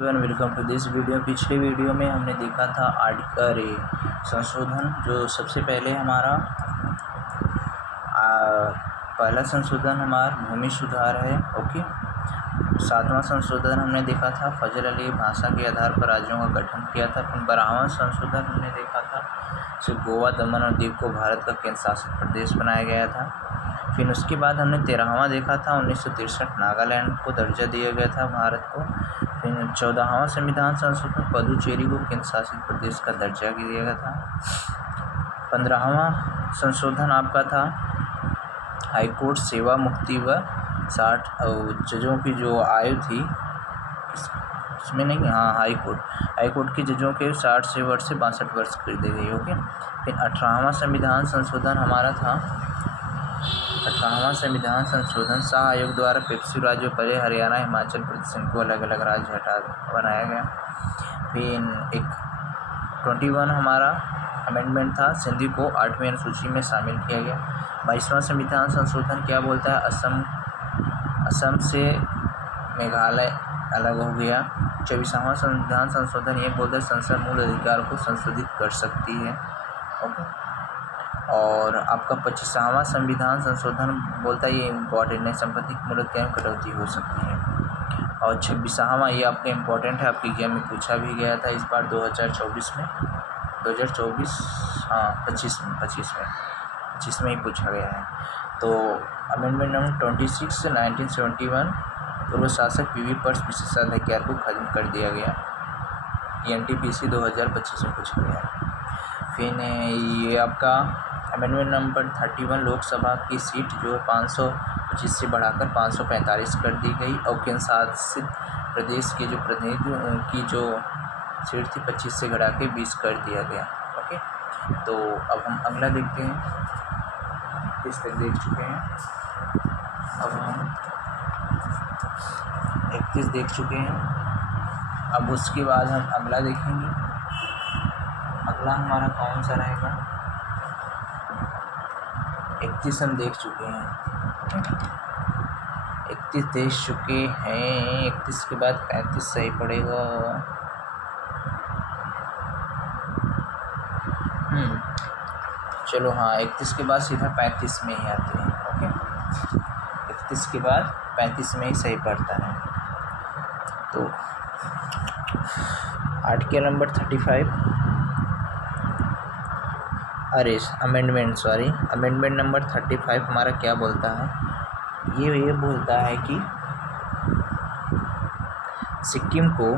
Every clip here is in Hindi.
Welcome to this video. पिछले वीडियो में हमने देखा था आर्टिकल संशोधन, जो सबसे पहले हमारा पहला संशोधन हमारा भूमि सुधार है। ओके, 7वां संशोधन हमने देखा था फजल अली भाषा के आधार पर राज्यों का गठन किया था। फिर 12वां संशोधन हमने देखा था जो गोवा, दमन और दीव को भारत का केंद्र शासित प्रदेश बनाया गया था। फिर उसके बाद हमने 13वां देखा था 1963 नागालैंड को दर्जा दिया गया था भारत को। फिर 14वां संविधान संशोधन पुदुचेरी को केंद्र शासित प्रदेश का दर्जा दिया गया था। 15वां संशोधन आपका था हाईकोर्ट सेवा मुक्ति व 60 जजों की जो आयु थी उसमें नहीं, हाईकोर्ट के जजों के 60 से वर्ष से 62 वर्ष कर दी गई। ओके, फिर 18वां संविधान संशोधन हमारा था 18वां संविधान संशोधन शाह आयोग द्वारा पेप्सी राज्यों पहले हरियाणा, हिमाचल प्रदेश इनको अलग अलग राज्य हटा बनाया गया। फिर एक 21 हमारा अमेंडमेंट था, सिंधी को 8वीं अनुसूची में शामिल किया गया। 22वां संविधान संशोधन क्या बोलता है, असम से मेघालय अलग हो गया। 24वां संविधान संशोधन ये बोलता है संसद मूल अधिकार को संशोधित कर सकती है। ओके, और आपका 25वां संविधान संशोधन बोलता है, ये इम्पॉर्टेंट है, संपत्ति के मूल्य में कटौती हो सकती है। और 26वां ये आपका इम्पोर्टेंट है, आपके एग्जाम में पूछा भी गया था इस बार 2024 में 25 में ही पूछा गया है। तो अमेंडमेंट नंबर 26 1971 पूर्व शासक पीवी पर्स विशेषाधिकार को खत्म कर दिया गया। एनटीपीसी 2025 में पूछा गया है। फिर ये आपका अमेंडमेंट नंबर 31 लोकसभा की सीट जो है 525 से बढ़ाकर 545 कर दी गई। और केंद्र शासित प्रदेश के जो प्रतिनिधि उनकी जो सीट थी 25 से घटा के 20 कर दिया गया। ओके, तो अब हम अगला देखते हैं। इस तक देख चुके हैं, अब हम 31 देख चुके हैं। अब उसके बाद हम अगला देखेंगे। अगला हमारा कौन सा रहेगा, 31 हम देख चुके हैं। 31 देख चुके हैं। 31 के बाद 35 सही पड़ेगा। चलो हाँ, 31 के बाद सीधा 35 में ही आते हैं। ओके, 31 के बाद 35 में ही सही पड़ता है। तो आर्टिकल नंबर 35 अमेंडमेंट नंबर 35 हमारा क्या बोलता है, ये बोलता है कि सिक्किम को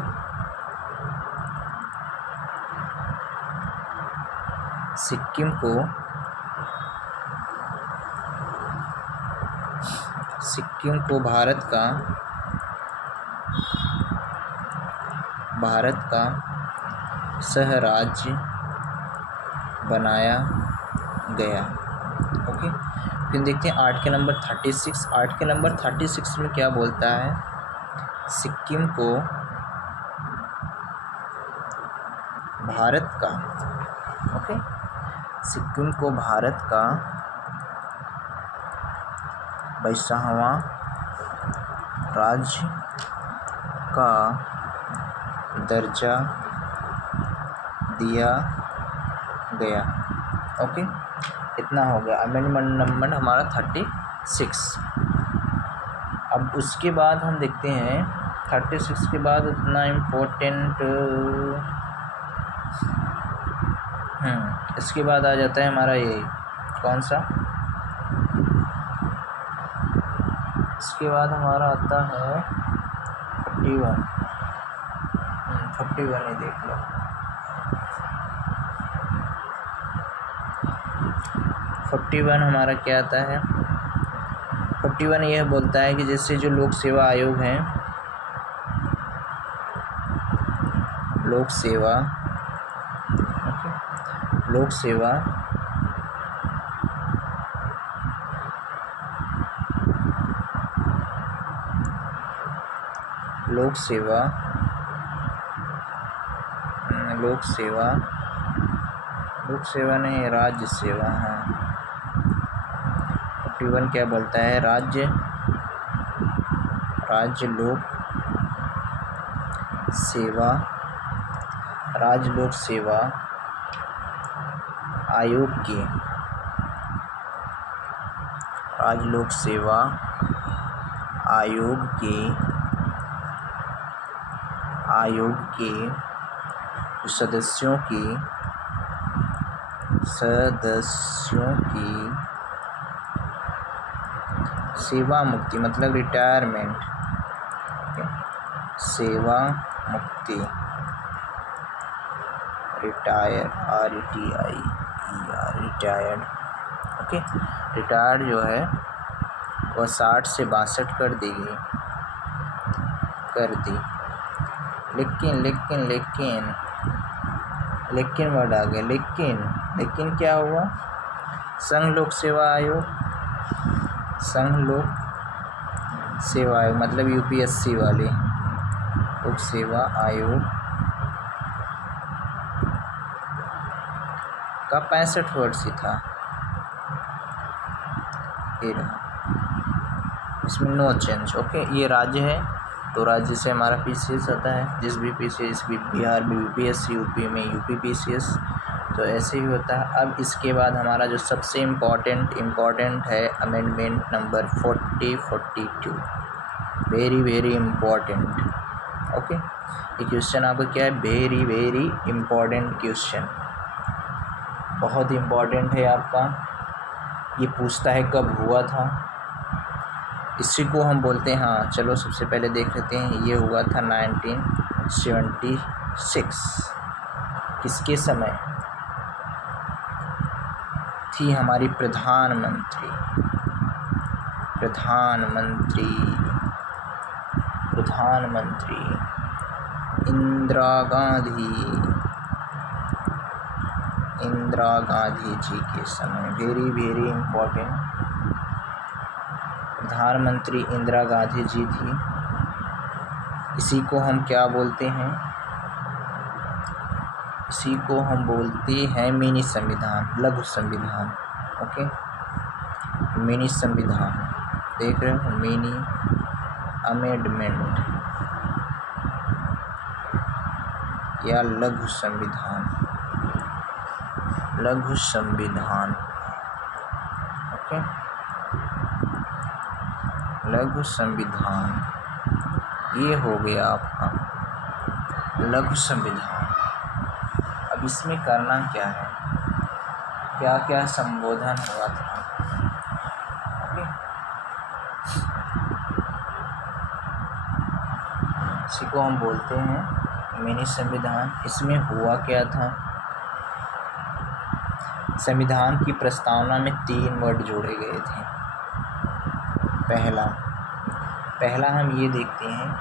भारत का सह राज्य बनाया गया। ओके, फिर देखते हैं आर्टिकल नंबर 36। आर्टिकल नंबर 36 में क्या बोलता है, सिक्किम को भारत का 22वां राज्य का दर्जा दिया गया। ओके, इतना हो गया अमेंडमेंट नंबर हमारा 36। अब उसके बाद हम देखते हैं 36 के बाद उतना इम्पोर्टेंट इसके बाद आ जाता है हमारा ये कौन सा, इसके बाद हमारा आता है 41 ही देख लो। 41 हमारा क्या आता है, 41 यह बोलता है कि जैसे जो लोक सेवा आयोग हैं, लोक सेवा नहीं, राज्य सेवा। हाँ, 41 क्या बोलता है, राज्य लोक सेवा राज्य लोक सेवा आयोग के राज्य लोक सेवा आयोग के सदस्यों की सेवा मुक्ति मतलब रिटायरमेंट, सेवा मुक्ति रिटायर रिटायर्ड ओके। रिटायर्ड जो है वह 60 से 62 कर दी। लेकिन वर्ड आ गया। लेकिन क्या हुआ? संघ लोक सेवा आयोग मतलब यूपीएससी वाले लोक सेवा आयोग का 65 वर्ड से था। इसमें नो चेंज ओके। ये राज्य है तो राज्य से हमारा पीसीएस आता है। जिस भी पीसीएस भी बिहार में यूपीएससी, यूपी में यूपी पीसीएस, तो ऐसे ही होता है। अब इसके बाद हमारा जो सबसे इम्पॉर्टेंट है amendment number 42 very important okay. ये क्वेश्चन आपका क्या है? वेरी इम्पॉर्टेंट क्वेश्चन, बहुत इम्पॉर्टेंट है आपका। ये पूछता है कब हुआ था, इसी को हम बोलते हैं। हाँ चलो सबसे पहले देख लेते हैं। ये हुआ था 1976। किसके समय थी? हमारी प्रधानमंत्री इंदिरा गांधी जी के समय। Very important. प्रधानमंत्री इंदिरा गांधी जी थी। इसी को हम क्या बोलते हैं? इसी को हम बोलते हैं मिनी संविधान, लघु संविधान ओके। मिनी संविधान देख रहे हो, मिनी अमेंडमेंट या लघु संविधान ओके। लघु संविधान ये हो गया आपका लघु संविधान। अब इसमें करना क्या है? क्या संबोधन हुआ था ओके। इसी को हम बोलते हैं मिनी संविधान। इसमें हुआ क्या था? संविधान की प्रस्तावना में 3 वर्ड जोड़े गए थे। पहला हम ये देखते हैं,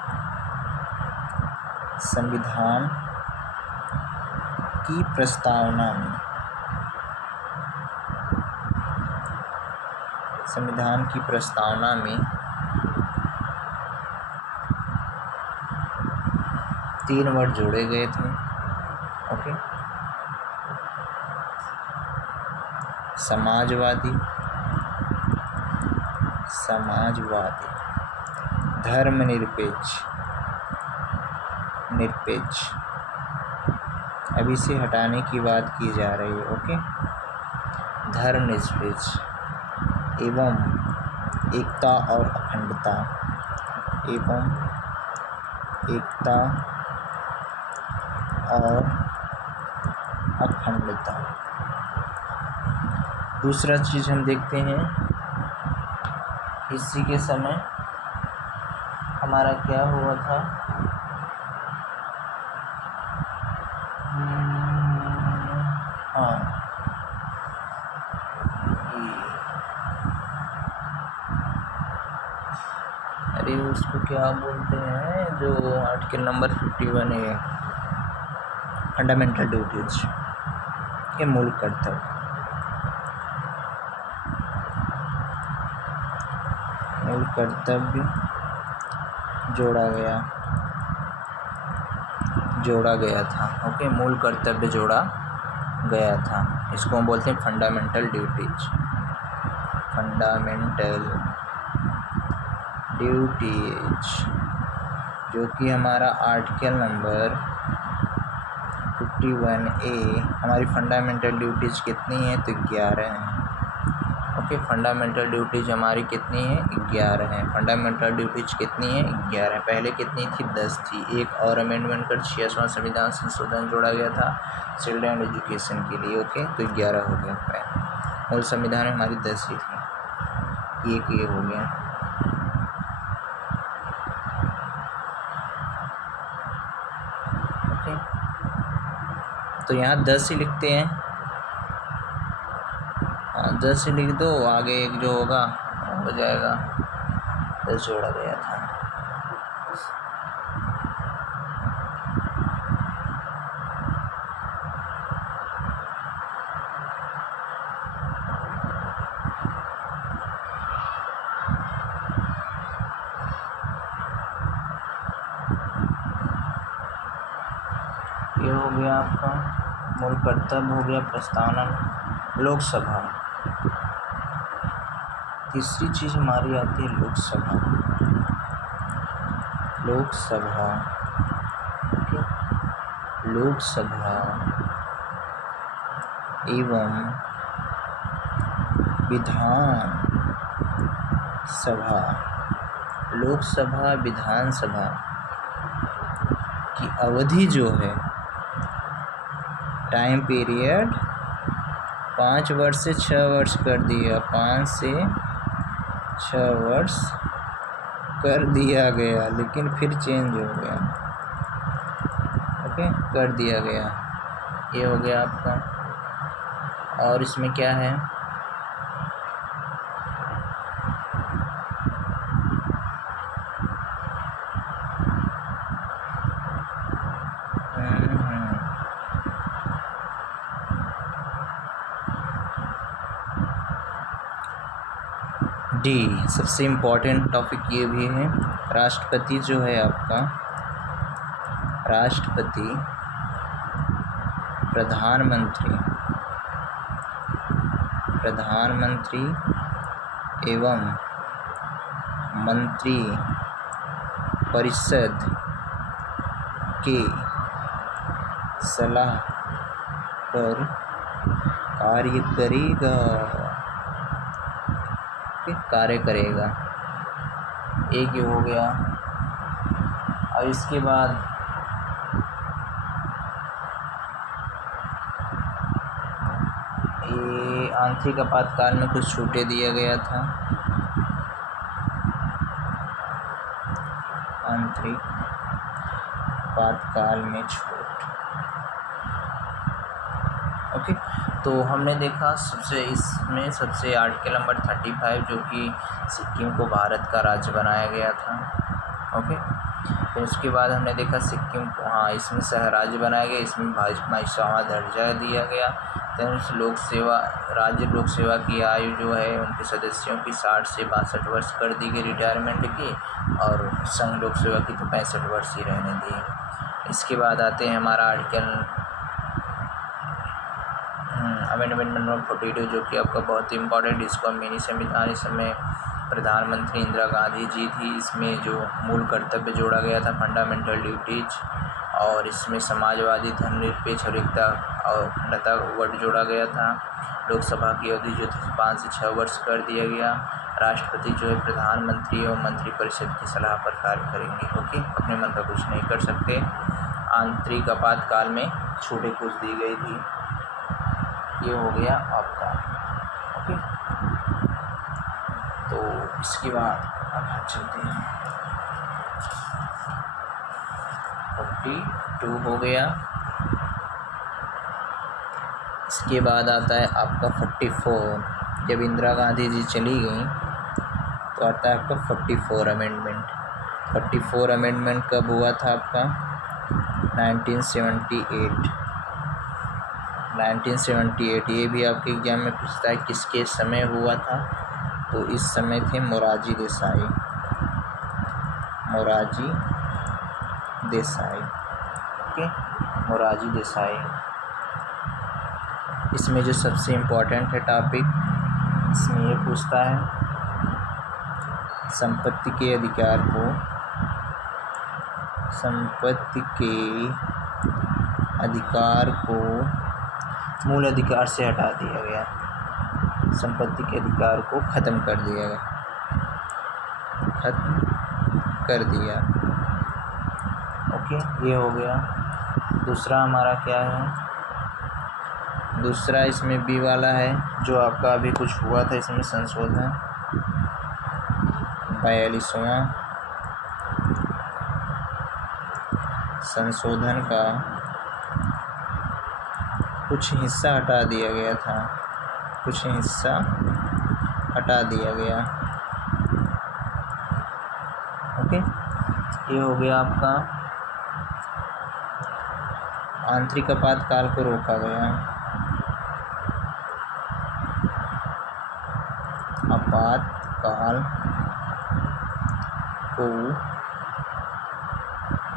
संविधान की प्रस्तावना में 3 वर्ड जोड़े गए थे ओके। समाजवादी, धर्मनिरपेक्ष। अब इसे हटाने की बात की जा रही है ओके। धर्मनिरपेक्ष एवं एकता और अखंडता। दूसरा चीज़ हम देखते हैं, इसी के समय हमारा क्या हुआ था? हाँ अरे उसको क्या बोलते हैं जो आर्टिकल नंबर 51 है, फंडामेंटल ड्यूटीज के मूल कर्तव्य। जोड़ा गया था ओके। मूल कर्तव्य जोड़ा गया था। इसको हम बोलते हैं फंडामेंटल ड्यूटीज जो कि हमारा आर्टिकल नंबर 51A, हमारी फंडामेंटल ड्यूटीज़ कितनी है तो 11 हैं। ओके, फंडामेंटल ड्यूटीज़ हमारी कितनी है 11 हैं। फंडामेंटल ड्यूटीज़ कितनी है 11। पहले कितनी थी 10 थी। एक और अमेंडमेंट कर 66वां संविधान संशोधन जोड़ा गया था चिल्ड्रन एजुकेशन के लिए। ओके, तो 11 हो गया। मूल संविधान में हमारी 10 ही थी, एक ये हो गया। ओके, तो यहाँ 10 ही लिखते हैं। हाँ, 10 ही लिख दो, आगे एक जो होगा हो जाएगा। 10 जोड़ा गया था। ये हो गया आपका मूल कर्तव्य, हो गया प्रस्तावना। लोकसभा, तीसरी चीज़ हमारी आती है लोकसभा। लोकसभा, लोकसभा एवं विधान सभा। लोकसभा विधानसभा की अवधि जो है, टाइम पीरियड 5 वर्ष से 6 वर्ष कर दिया, 5 से 6 वर्ष कर दिया गया, लेकिन फिर चेंज हो गया। ओके, कर दिया गया। ये हो गया आपका। और इसमें क्या है, डी, सबसे इम्पोर्टेंट टॉपिक ये भी है। राष्ट्रपति जो है आपका, राष्ट्रपति प्रधानमंत्री एवं मंत्री परिषद के सलाह पर कार्य करेगा। एक ये हो गया। और इसके बाद ये आंतरिक आपातकाल में कुछ छूटें दिया गया था। आंतरिक आपातकाल में छूट। ओके, तो हमने देखा इसमें सबसे आर्टिकल नंबर 35, जो कि सिक्किम को भारत का राज्य बनाया गया था। ओके, फिर उसके बाद हमने देखा सिक्किम को, हाँ, इसमें सह राज्य बनाया गया, इसमें 22वां दर्जा दिया गया। then राज्य लोक सेवा की आयु जो है उनके सदस्यों की 60 से 62 वर्ष कर दी गई रिटायरमेंट की, और संघ लोक सेवा की तो 65 वर्ष ही रहने दी। इसके बाद आते हैं हमारा आर्टिकल अमेंडमेंट नंबर 42, जो कि आपका बहुत ही इम्पोर्टेंट, इसको मिनी संविधान, इसमें प्रधानमंत्री इंदिरा गांधी जी थी। इसमें जो मूल कर्तव्य जोड़ा गया था फंडामेंटल ड्यूटीज, और इसमें समाजवादी, धर्मनिरपेक्ष और एकता और अखंडता वर्ड जोड़ा गया था। लोकसभा की अवधि जो थी 5 से 6 वर्ष कर दिया गया। राष्ट्रपति जो है प्रधानमंत्री और मंत्रिपरिषद की सलाह पर कार्य करेंगे। ओके, अपने मन का कुछ नहीं कर सकते। आंतरिक आपातकाल में छूटें कुछ दी गई थी। ये हो गया आपका। ओके, तो इसके बाद अब चलते हैं 42 हो गया। इसके बाद आता है आपका 44। जब इंदिरा गांधी जी चली गई तो आता है आपका 44 अमेंडमेंट। 44 अमेंडमेंट कब हुआ था आपका 1978। ये भी आपके एग्जाम में पूछता है किसके समय हुआ था, तो इस समय थे मोरारजी देसाई। ओके, मोरारजी देसाई। इसमें जो सबसे इम्पोर्टेंट है टॉपिक, इसमें ये पूछता है संपत्ति के अधिकार को संपत्ति के अधिकार को मूल अधिकार से हटा दिया गया, संपत्ति के अधिकार को ख़त्म कर दिया गया, ख़त्म कर दिया। ओके, ये हो गया। दूसरा हमारा क्या है, दूसरा इसमें बी वाला है जो आपका अभी कुछ हुआ था, इसमें संशोधन 42वां संशोधन का कुछ हिस्सा हटा दिया गया था, कुछ हिस्सा हटा दिया गया। ओके, ये हो गया आपका आंतरिक आपातकाल को रोका गया, आपातकाल को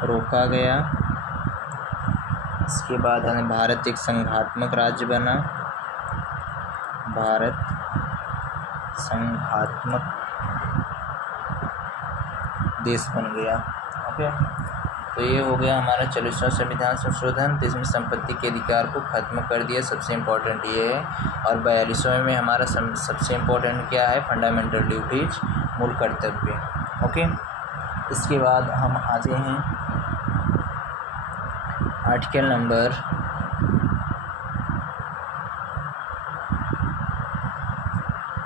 रोका गया। इसके बाद हमें भारत एक संघात्मक राज्य बना, भारत संघात्मक देश बन गया। ओके, तो ये हो गया हमारा 40वां संविधान संशोधन। तो इसमें संपत्ति के अधिकार को ख़त्म कर दिया, सबसे इम्पोर्टेंट ये है। और 42वें में हमारा सबसे इम्पोर्टेंट क्या है, फंडामेंटल ड्यूटीज, मूल कर्तव्य। ओके, इसके बाद हम आते हैं आर्टिकल नंबर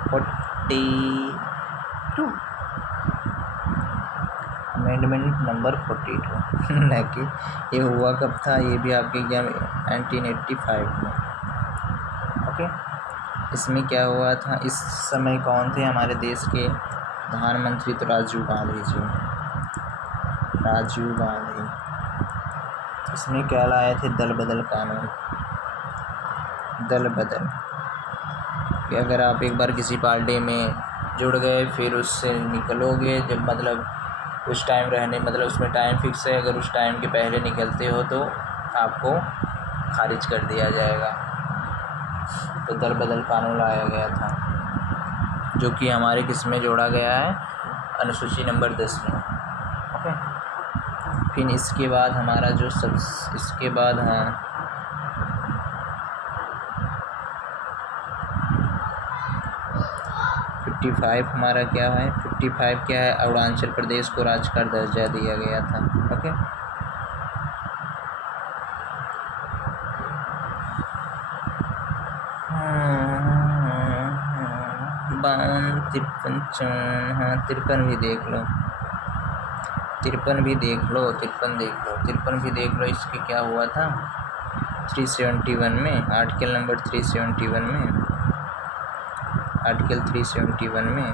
42, अमेंडमेंट नंबर 42 न कि ये हुआ कब था, ये भी आपके एग्जाम 1985 में। ओके, इसमें क्या हुआ था, इस समय कौन थे हमारे देश के प्रधानमंत्री, तो राजीव गांधी जी, राजीव गांधी। इसमें क्या लाए थे, दल बदल कानून, दल बदल, कि अगर आप एक बार किसी पार्टी में जुड़ गए फिर उससे निकलोगे, जब मतलब उस टाइम रहने, मतलब उसमें टाइम फिक्स है, अगर उस टाइम के पहले निकलते हो तो आपको खारिज कर दिया जाएगा। तो दल बदल कानून लाया गया था, जो कि हमारे किस में जोड़ा गया है, अनुसूची नंबर 10 में। ओके, फिर इसके बाद हमारा जो इसके बाद 55 हमारा क्या है, 55 क्या है, अरुणाचल प्रदेश को राज्य का दर्जा दिया गया था। ओके, 52, 53, 54, 53 भी देख लो, 53 भी देख लो, 53 देख लो, 53 भी देख लो। इसके क्या हुआ था, 371 में, आर्टिकल नंबर 371 में, आर्टिकल 371 में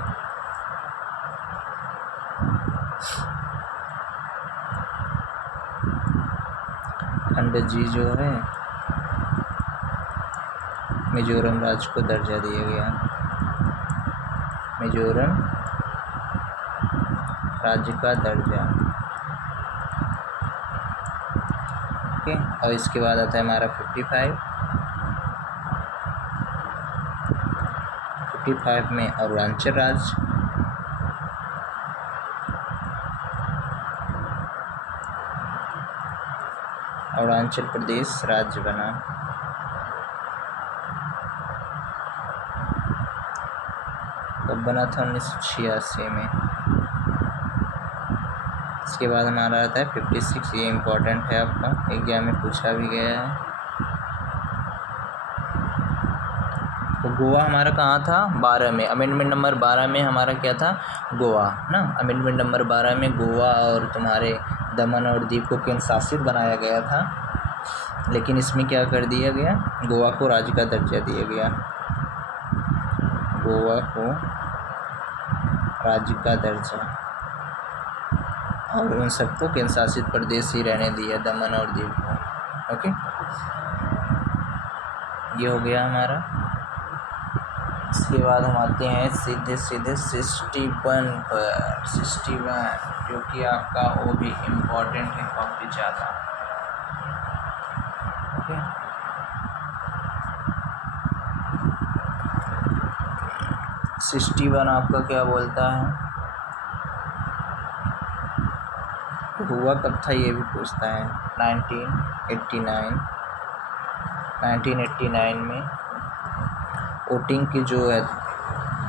खंड जी जो है मिजोरम राज्य को दर्जा दिया गया, मिजोरम राज्य का दर्जा। ओके, और इसके बाद आता है हमारा 55 में अरुणाचल राज्य, अरुणाचल प्रदेश राज्य बना। कब बना था, 1986 में। इसके बाद हमारा आता है 56, ये इम्पोर्टेंट है, आपका एग्जाम में पूछा भी गया है। तो गोवा हमारा कहाँ था, 12 में, अमेंडमेंट नंबर 12 में हमारा क्या था, गोवा ना, अमेंडमेंट नंबर 12 में गोवा और तुम्हारे दमन और दीव को केंद्र शासित बनाया गया था। लेकिन इसमें क्या कर दिया गया, गोवा को राज्य का दर्जा दिया गया, गोवा को राज्य का दर्जा, और उन सबको केंद्र शासित प्रदेश ही रहने दिया, दमन और दीव को। ओके, ये हो गया हमारा। इसके बाद हम आते हैं सीधे 61 पर, 61 जो कि आपका वो भी इम्पोर्टेंट है काफ़ी ज़्यादा। ओके, 61 आपका क्या बोलता है, हुआ कब था ये भी पूछता है। 1989 में वोटिंग की जो है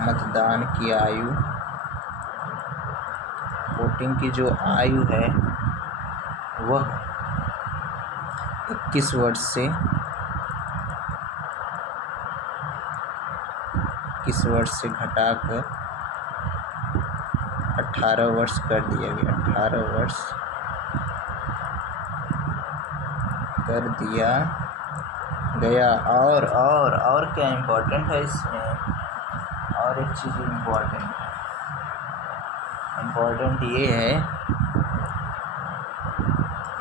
मतदान की आयु, वोटिंग की जो आयु है वह 21 वर्ष से घटाकर 18 वर्ष कर दिया गया। 18 वर्ष कर दिया गया। और क्या इम्पोर्टेंट है इसमें, और एक चीज़ इम्पोर्टेंट ये है,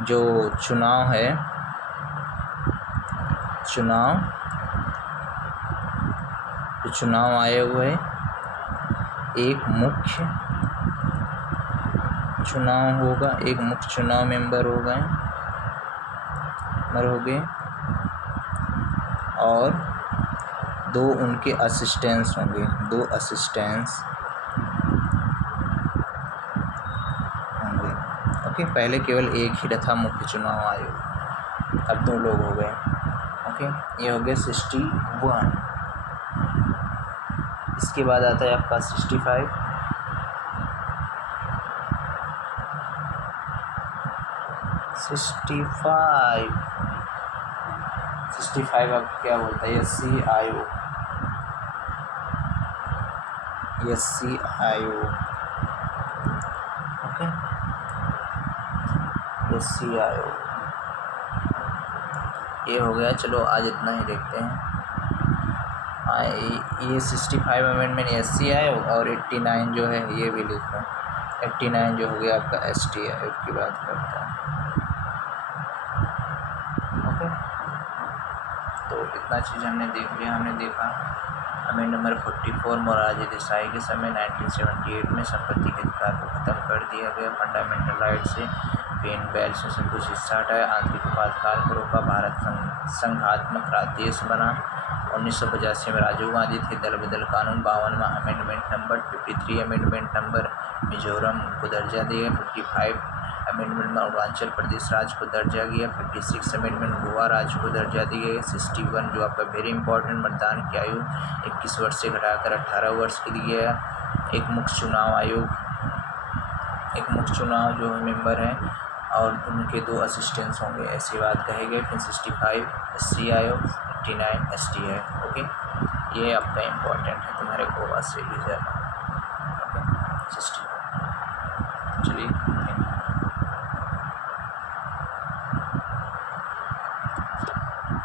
जो चुनाव है, चुनाव आयोग है, एक मुख्य चुनाव होगा, एक मुख्य चुनाव मेंबर हो गए और 2 उनके असिस्टेंट्स होंगे, 2 असिस्टेंट्स होंगे। ओके, पहले केवल एक ही था मुख्य चुनाव आयोग, अब 2 लोग हो गए। ओके, ये हो गया 61। इसके बाद आता है आपका 65। 65 अब क्या बोलता है, एससी आयोग। ओके, एससी आयोग ये हो गया। चलो आज इतना ही देखते हैं। ये 65 अमेंडमेंट एससी आयोग और 89 जो है ये भी लिखो। 89 जो हो गया आपका एसटी आयोग की बात करता है। ओके, तो इतना चीज़ हमने देख लिया। हमने देखा अमेंड नंबर 44 मोरारजी देसाई के समय 1978 में संपत्ति के अधिकार को खत्म कर दिया गया। फंडामेंटल राइट से पेन बेल्ट से सब कुछ हिस्सा हटाया। आंतरिक उपाधिकार को रोका। भारत संघात्मक देश बना। 1985 में राजीव गांधी थे। दल बदल कानून। 52वां amendment number. 53 amendment number Mizoram को दर्जा दिया। 55 अमेंडमेंट में अरुणाचल प्रदेश राज्य को दर्जा दिया। 56 अमेंडमेंट गोवा राज्य को दर्जा दिए। 61 जो आपका वेरी इंपॉर्टेंट, मतदान की आयु 21 वर्ष से घटाकर 18 वर्ष की दी गया। एक मुख्य चुनाव आयोग, एक मुख्य चुनाव जो मेंबर हैं और उनके 2 असिस्टेंट्स होंगे, ऐसी बात कही गई। फिर 65 एससी आयोग, 89 एसटी आयोग। ओके, ये आपका इम्पोर्टेंट है तुम्हारे गोवा से भी जाना। ओके, 65। चलिए।